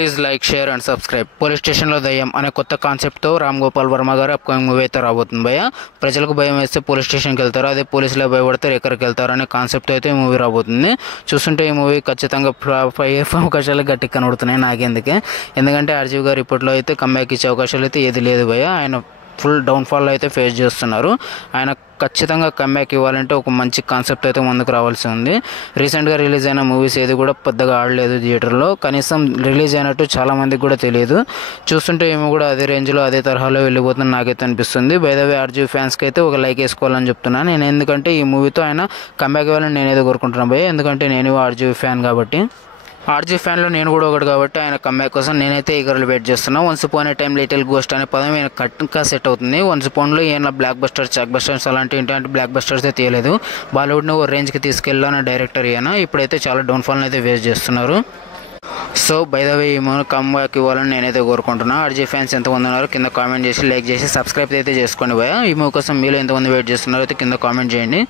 Please like, share and subscribe. Police స్టేషన్లో దయ్యం అనే కొత్త కాన్సెప్ట్తో రామ్ గోపాల్ వర్మ గారు అప్కమింగ్ మూవీ అయితే రాబోతుంది భయ్య. ప్రజలకు భయం వేస్తే పోలీస్ స్టేషన్కి వెళ్తారు, అదే పోలీసులే భయపడితే ఎక్కడికి వెళ్తారు అనే కాన్సెప్ట్ అయితే ఈ మూవీ రాబోతుంది. చూస్తుంటే ఈ మూవీ ఖచ్చితంగా అవకాశాలు గట్టిగా కనబడుతున్నాయి నాకెందుకే. ఎందుకంటే ఆర్జీవి గారు ఇప్పట్లో అయితే కంబ్యాక్ ఇచ్చే అవకాశాలు అయితే ఏది లేదు భయ్య. ఆయన ఫుల్ డౌన్ఫాల్ అయితే ఫేస్ చేస్తున్నారు. ఆయన ఖచ్చితంగా కంబ్యాక్ ఇవ్వాలంటే ఒక మంచి కాన్సెప్ట్ అయితే ముందుకు రావాల్సి ఉంది. రీసెంట్గా రిలీజ్ అయిన మూవీస్ ఏది కూడా పెద్దగా ఆడలేదు థియేటర్లో, కనీసం రిలీజ్ అయినట్టు చాలామందికి కూడా తెలియదు. చూస్తుంటే ఏమో కూడా అదే రేంజ్లో అదే తరహాలో వెళ్ళిపోతుంది నాకైతే అనిపిస్తుంది. బై ద వే ఆర్జీవి ఫ్యాన్స్కి అయితే ఒక లైక్ వేసుకోవాలని చెప్తున్నాను నేను, ఎందుకంటే ఈ మూవీతో ఆయన కంబ్యాక్ ఇవ్వాలని నేనైతే కోరుకుంటున్నాను భయ్య. ఎందుకంటే నేను ఆర్జీవి ఫ్యాన్ కాబట్టి, ఆర్జీ ఫ్యాన్లో నేను కూడా ఒకటి కాబట్టి ఆయన కంబ్యాక్ కోసం నేనైతే ఈగర్లు వెయిట్ చేస్తున్నాను. వన్స్ అపాన్ ఏ టైమ్ లిటిల్ గోస్ట్ అనే పదం ఈయన కట్గా సెట్ అవుతుంది. వన్స్ అపాన్లో ఈయన బ్లాక్ బస్టర్స్, చాక్ బస్టర్స్ అలాంటి ఏంటంటే బ్లాక్ బస్టర్స్ అయితే తీయలేదు. బాలీవుడ్ని ఓ రేంజ్కి తీసుకెళ్ళాలన్న డైరెక్టర్ ఈయన ఇప్పుడైతే చాలా డౌన్ఫాల్ని అయితే ఫేస్ చేస్తున్నారు. సో బై ద వే ఈ మూవీ కంబ్యాక్ ఇవ్వాలని నేనైతే కోరుకుంటున్నాను. ఆర్జీ ఫ్యాన్స్ ఎంతమంది ఉన్నారో కింద కామెంట్ చేసి, లైక్ చేసి, సబ్స్క్రైబ్ అయితే చేసుకోండి భయ్య. ఈ మూవీ కోసం మీరు ఎంతమంది వెయిట్ చేస్తున్నారో అయితే కింద కామెంట్ చేయండి.